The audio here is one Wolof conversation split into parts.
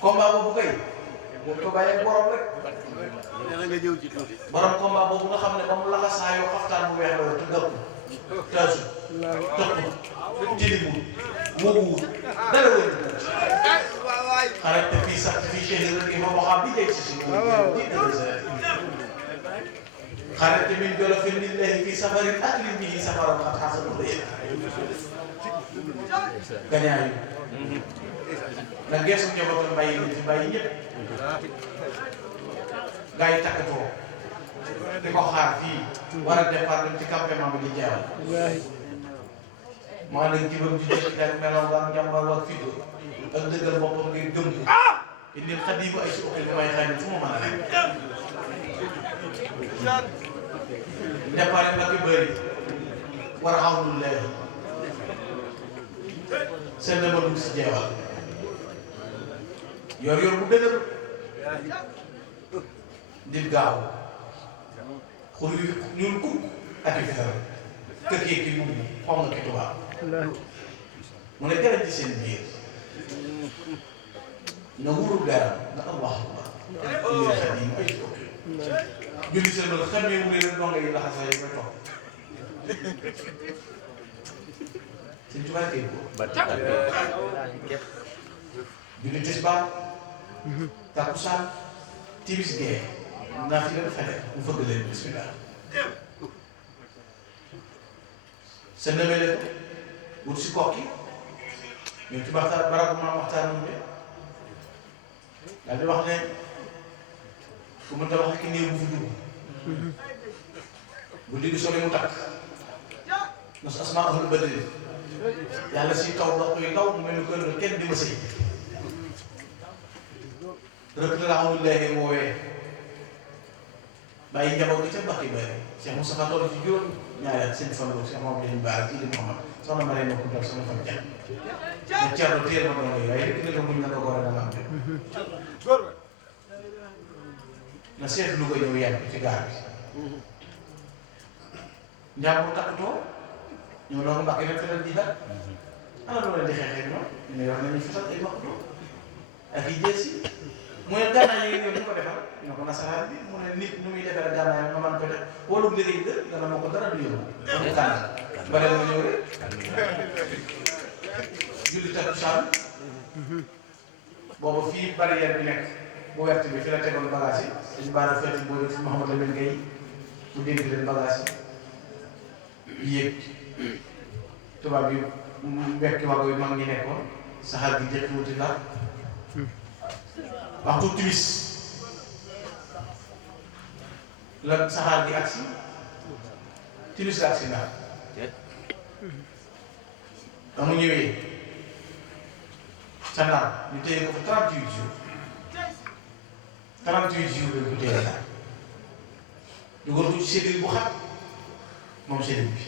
combat boobu kay boo ko bàyyee borom rek. nee na nga ñëw ci tuuti. borom combat boobu nga xam ne ba mu laxasaayoo xaftaan bu weex la te gëpp taasu topp tilimu wóobuwul dara wér xarajta fii sax fii shahrin imam waxaab bi jay si si xarajta min jolofin lillahi fii safarin akrim bihi safaran xat xasanu lay gañaayu na geesu njabootam bàyyi nit fi bàyyi ñëpp gaa yi takkatoo di ko xaar fii war a départ dem ci campement bi di jeexal maa ngi jibam ci jëf ak melaw ak njàmbar ak fit ak dëggal boppam ngir gëm ko indil xadimu ay si oxi lu may xaar fu ma mën a nekk départ nag yu bëri war a xawlu leer seen dama dugg si jeexal yor yor bu dëgër di gaaw xul yu ñuul kukk ak i fitar kër kii ki mbubb xaw nga ki tubaab mu ne gërëm ci seen biir na wuru garam na Allah akbar ñu xadim ay julli seen ba xamee wu leen donga yi laxasa yi ba toog seen tubaab kay ko julli tisbaar takkusaan timis gee naa fi leen fene mu fëgg leen bismillah sa nëmele ko wut si kokki ñoom ci waxtaan barabu maam waxtaan mu de daal di wax ne fu mu ta wax ki néew bu fi dugg bu digg sole mu takk nos asma ahlu badri yàlla si taw ndox koy taw mu mel ni kër nga kenn di ma sëy rëkk la xamul léegi woowee bàyyi njaboot gi ca Mbacke Bari Cheikh Moustapha toll ci juróom ñaari at seen fan boobu Cheikh moom lañu baal ci di Mouhamad soxna ma lay ko dal sama fan jàpp ne Thierno téel ma doon yi waaye rek nga muñ na nga ko war a dama am na seet lu ko ñëw yàgg ci gaar bi njàmbur takkatoo ñëw noonu Mbacke nag fetal ji dal ana loo leen di xeexee ñoom ñu ne yor nañu fetal ay waxtoo ak i jeesi mu ne gànnaay yi ñu ko defal ñu ko nasaraan bi mu ne nit nu muy defee gànnaay nga mën ko def wala liggéey dë dana ma ko dara du yëngu amul gànnaay ba dem nga ñëw rek julli takkusaan boobu fii barrière bi nekk bu wert bi fi la tegoon bagage yi dañu baara feti boobu fi Mouhamadou Lamine Gueye mu dénk leen bagage yi yéeg tubaab yi wekki wago yu mag ñi nekkoon saxaar gi jëkk wuti la waxtu timis la saxaar gi agsi timis la agsi ndax ba mu ñëwee ca Ndar ñu téye ko fa 38 jours 38 jours lañ ko téye Ndar dugal ko ci cellule bu xat moom cellule bi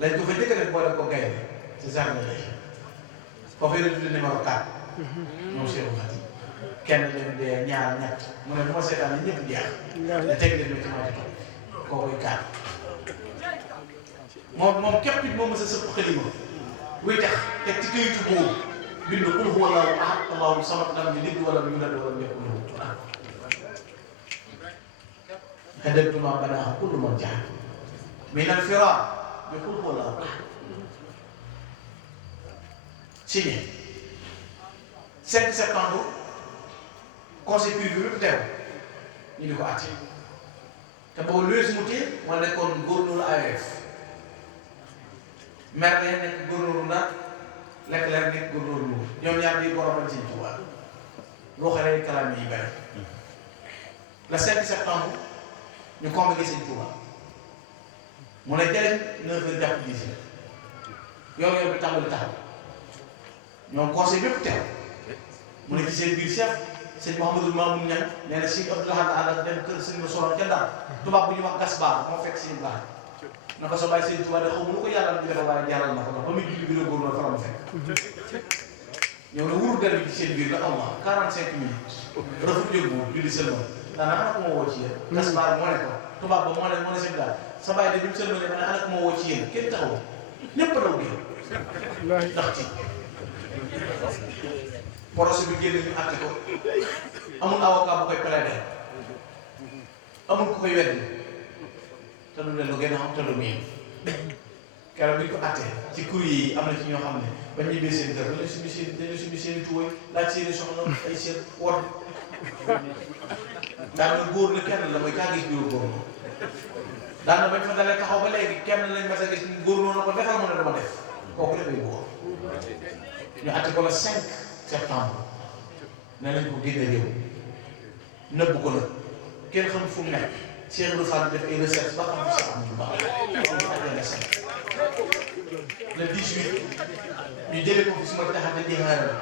lañ ko fa njëkk a def boole ko gaynde ci gendarmerie foofu la tudd numéro 4 moom Cheikh Khady kenn leen dee ñaar ñett mu ne bu ma seetaan ñëpp jeex da teg leen ci ma ci toog koo koy kaat moom képp it moo mës a sëpp xalima buy tax teg ci këyitu boobu bind qul huwa allahu ahad allahu samad lam yalid walam yulad walam yakun lahu kufuwan ahad hadaytu ma banaahu kullu man jahad min al firar bi qul huwa allahu ahad signé 5 septembre conseil privé bi teew ñu di ko àtte te boobu Louis Moutet moo nekkoon gouverneur AOF maire la nekk gouverneur Ndar Leclerc nekk gouverneur Mbour ñoom ñaar di boromal Sëñ Tuubaa loo xalee kalaam yi bëri le 5 septembre ñu convoqué Sëñ Tuubaa mu ne jëlee 9h jàpp 10h yor bi tàmbali taxaw ñoom conseil bépp teew mu ne ci seen biir chef sëñ Mouhamadou Mamoun Niang nee na sëñ Abdou Lahad ànd ak dem kër sëñ ma solo ca Ndar tubaab bu ñuy wax Gaspard moo fekk sëñ baax na ko sa bàyyi sëñ Tuubaa de xaw ma lu ko yàlla di defal waaye jaral na ko ba muy julli bureau góor fa la ma fekk ñëw na wuru der bi ci seen biir la Allah 45 minutes rafet jóg moom julli sëlmal daanaka ana ko ma woo ci yéen Gaspard moo ne ko tubaab ba moo ne sëñ daal sa bàyyi de bi mu sëlmalee ma ne ana ko ma woo ci yéen kenn taxaw ñëpp daw génn ndax ci procès bi génn ñu àtte ko amul avocat bu koy plaider amul ku koy weddi te du ne lu gën a xam te lu miin keroog bi ñu ko àttee ci courrier yi am na ci ñoo xam ne bañ ñibbee seen kër dañu suñu seen tuway laaj seeni soxna ay seen wor daanaka góor la kenn la mooy kaa gis biiru góor noonu daanaka bañ fa dalee taxaw ba léegi kenn lañ mas a gis góor noonu ko defal mu ne dama def kooku dafay góor ñu àtte ko le 5 septembre ne nañ ko génne réew nëbb ko nag kenn xamul fu mu nekk Cheikh Ibrahima Fall def ay recherche ba xam ne sax am bu baax le 18 ñu jëlee ko fi suma taxante jeexaaral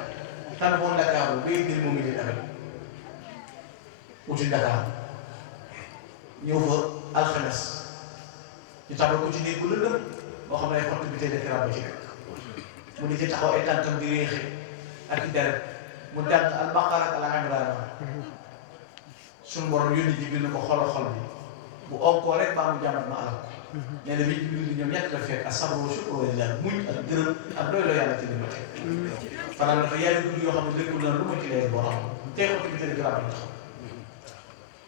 téléphone Dakar bu bay ngir moom it tamit wuti Dakar ñëw fa alxames ñu tabal ko ci néeg bu lëndëm boo xam ne ay xott bi tey de ba ci nekk mu di ci taxaw ay tànkam di réexe ak i deret mu jàng al-Baqara ak al-Imraan suñu borom yónni Jibril na ko xolo xol bi bu onkoo rek baa mu jàmbat ma alal ko nee na bi Jibril ñoom ñett la fekk ak sabru wa shukru lillah muñ ak gërëm ak doy la yàlla ci li ma teg fanaan dafa yaay guddi yoo xam ne lékkul na lu ma ci leen borom tey xott bi tey de taxaw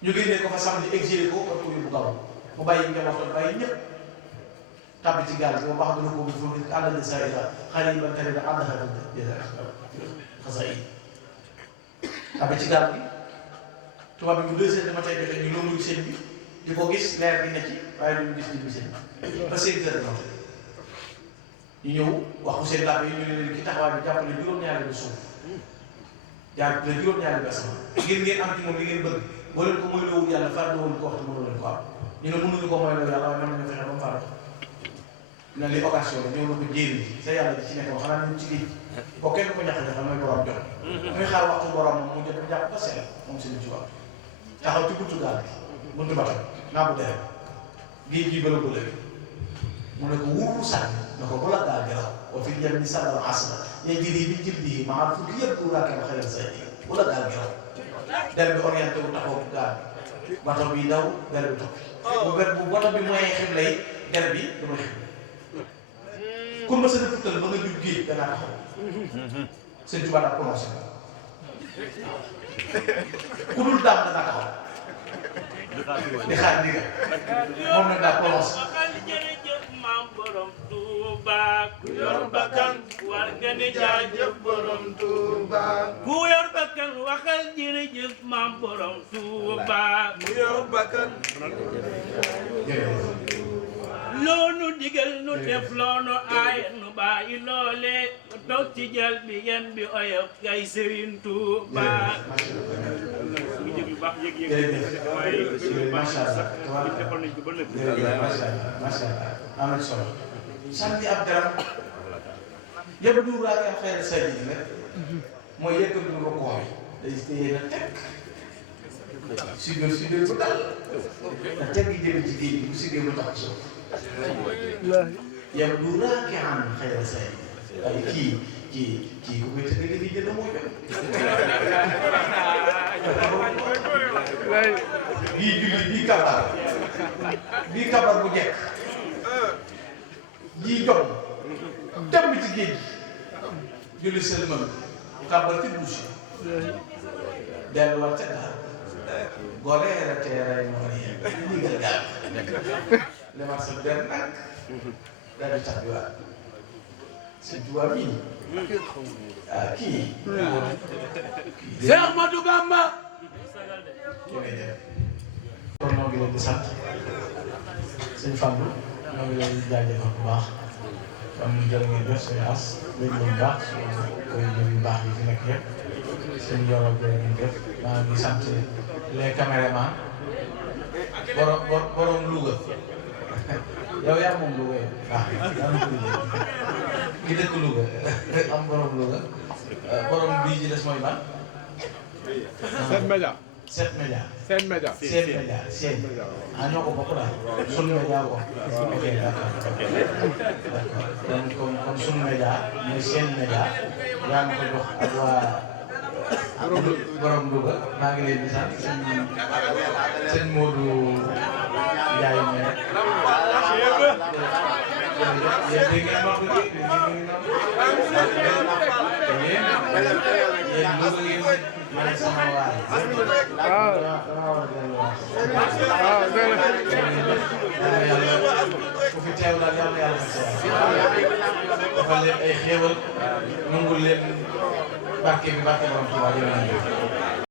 ñu génnee ko fa samedi exilé ko war ko yóbbu Gabon mu bàyyi njabootam bàyyi ñëpp tàbbi ci gaal gi ba baax dina ko bu foofu àll ni saa ila xale yi ba tari da ànd xasa yi tàbbi ci gaal gi tubaab bi bu 2 heures dama tey joxe ñu lombuñ seen bi di ko gis leer gi ne ci waaye duñu gis jëmmi seen bi ba 5 heures dama tey ñu ñëw wax ko seen làpp yi ñu ne leen ki taxawaay bi jàppale juróom-ñaari bi suuf jaar la juróom-ñaari bi asamaan ngir ngeen am ci moom li ngeen bëgg boo leen ko moyloowul yàlla fàttewul ko waxtu mënoo leen ko am ñu ne mënuñu ko moyloo yàlla waaye mën nañu fexe ba mu faatu na li occasion la ñëw na ko jéeri ji sa yàlla ji ci nekk xanaa ñu ci géej boo kenn ko ñax-ñaxal mooy borom jot muy xaar waxtu borom moom mu jot jàpp ba seel moom seen ci wax taxaw ci buntu gaal bi buntu batam naa bu deret géej gi bëla bëla mu ne ko wuuru sànni na ko bu la gaal gi raw wa fi jam ni sànnal asna ñay jëri bi jël di maa fukki yëpp ku raakee xëyal sa yi bu la gaal gi raw der bi orienté bu taxaw gaal bi bato bi daw der bi topp bu bato bi mooy xibla yi der bi damay xibla comme ma sa dëpptal ba nga jub géej danaa taxaw seen tubaab daa prononcé ku dul daam danaa taxaw di xaar ndigal moom nag daa prononcé jërëjëf maam borom Tuuba ku yor bakkan war nga ne jaajëf borom Tuuba ku yor bakkan waxal jërëjëf maam borom Tuuba ku yor bakkan loonu digal nu def loonu aay nu bàyyi loole toog ci jël bi yen bi oyof kay Sëriñ Tuuba ñu jëg yu baax yëg-yëg waaye macha allah defal nañ ko ba nëbb macha allah am na solo sànni ab daram yëpp du raakal xëy sa ji nag mooy yëkkam du ko koor day téye na teg si bu dal na teg gi jëme ci géej gi bu si géej tax suuf yëpp du raakal xëy sa ji ay kii ku koy tëgg li jënd moo jot bii julli bii kabar bu jekk bii jot dem ci géej gi julli sëlmal kabar ci douche delluwaat ca gaal goleera teeray moo ne ndigal gaal lemaat sa benn nag daal di tax bi waat sëñ Tuubaa mii kii Seex Ahmadu Bamba kon ñoo ngi leen di sant sëñ Fallou ñoo ngi leen di jaajëfal bu baax kon jërë ngeen jëf sëñ As léegi lu baax koy jëf yu baax yi fi nekk yëpp sëñ Yoro jërë ngeen jëf maa ngi sant les caméramans borom Louga yow yaa moom Louga yow yaa ngi ko liggéey ki dëkk Louga am borom Louga borom bii ci des mooy ban. Sen Média. Sen Média. Sen Média. Sen Média Sen. ah ñoo ko bokk daal. sunu média ko. ok d'accord kon sunu média mooy Sen Média yaa ngi ko jox ak waa borom Louga maa ngi leen di sant sëñ Modou Ndiaye mais. yéen yéen loolu ngeen ma ne sama waay. waaw dama war a delluwaat. waaw dëgg la. yàlla ku fi teew daal yàlla yàlla fa teew. dafa leen ay xéewal nangul leen barke bi barke borom Tuubaa